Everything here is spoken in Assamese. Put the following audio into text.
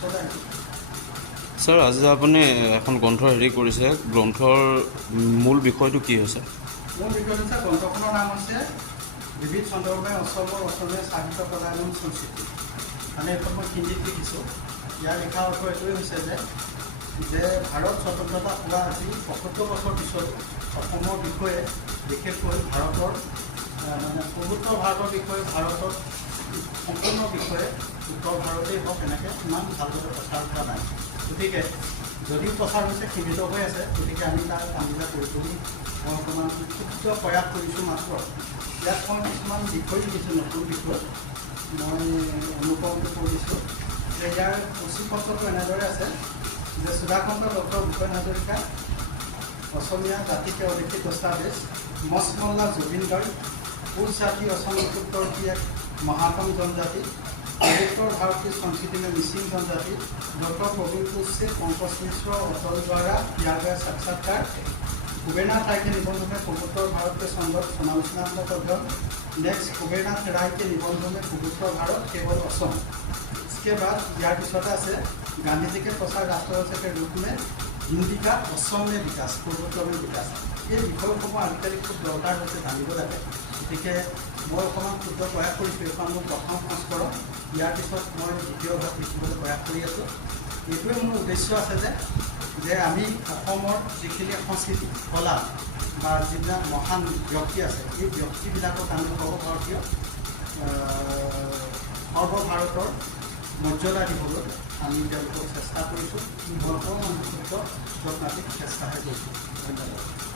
পিছলৈ আহিব। স্যাৰ আজি আপুনি এখন গ্ৰন্থ হেৰি কৰিছে, গ্ৰন্থৰ মূল বিষয়টো কি হৈছে? মূল বিষয় হৈছে গ্ৰন্থখনৰ নাম হৈছে বিবিধ চন্দ্ৰময় অসমৰ অসমীয়া সাহিত্য পদায়ন সংস্কৃতি। মানে এইখন মই হিন্দীত লিখিছোঁ। ইয়াৰ লিখা অৰ্থ এইটোৱে হৈছে যে ভাৰত স্বতন্ত্ৰতা পোৱা আজি ৭৫ বছৰ পিছত অসমৰ বিষয়ে, বিশেষকৈ ভাৰতৰ পূৰ্বোত্তৰ ভাৰতৰ বিষয়ে, ভাৰতৰ সম্পূৰ্ণ বিষয়ে উত্তৰ ভাৰতেই হওক এনেকৈ ইমান ভালদৰে প্ৰচাৰ কৰা নাই। গতিকে যদিও প্ৰচাৰ হৈছে সীমিত হৈ আছে, গতিকে আমি তাৰ কামবিলাক কৰি মই অকণমান ক্ষুদ্ৰ প্ৰয়াস কৰিছোঁ মাত্ৰ। ইয়াত মই কিছুমান বিষয় লিখিছোঁ, নতুন বিষয় মই অনুকৰণটো কৰিছোঁ। যে ইয়াৰ সূচীপত্ৰটো এনেদৰে আছে যে সুধাকান্ত ডক্টৰ ভূপেন হাজৰিকা, অসমীয়া জাতিকে অলিখিত দস্তাবেজ, মছমল্লা জুবিনদাৰ, কোচ জাতি অসম উত্তৰ কি এক মহাতম জনজাতি, পবিত্ৰ ভাৰতীয় সংস্কৃতি में मिसिंग जनजाति, डॉक्टर प्रवीण कुश से पंकज मिश्र, अटल द्वारा किया गया साक्षात्कार, कुबेरनाथ राय के निबंध में पूर्वोत्तर भारत के संदर्भ समालोचनात्मक अध्ययन, नेक्स्ट कुबेरनाथ राय के निबंध में पूर्वोत्तर भारत केवल असम। इसके बाद यार पिछता से गांधी जी के प्रसार राष्ट्रवाद के रूप में हिंदी का असम में विकास, पूर्वोत्तर में विकास, ये বিষয়সমূহ আজিকালি খুব দৰকাৰ হৈছে জানিব লাগে। গতিকে মই অকণমান ক্ষুদ্ৰ প্ৰয়াস কৰিছোঁ। এইখন মোৰ প্ৰথম সংস্কৰণ। ইয়াৰ পিছত মই দ্বিতীয় ভাগ লিখিবলৈ প্ৰয়াস কৰি আছোঁ। এইটোৱে মোৰ উদ্দেশ্য আছে যে আমি অসমৰ যিখিনি সংস্কৃতি কলা বা যিবিলাক মহান ব্যক্তি আছে, এই ব্যক্তিবিলাকক আমি সৰ্বভাৰতৰ মৰ্যাদা দিবলৈ আমি তেওঁলোকক চেষ্টা কৰিছোঁ। বৰ্তমান ক্ষুদ্ৰ যত্নাধিক চেষ্টাহে কৰিছোঁ। ধন্যবাদ।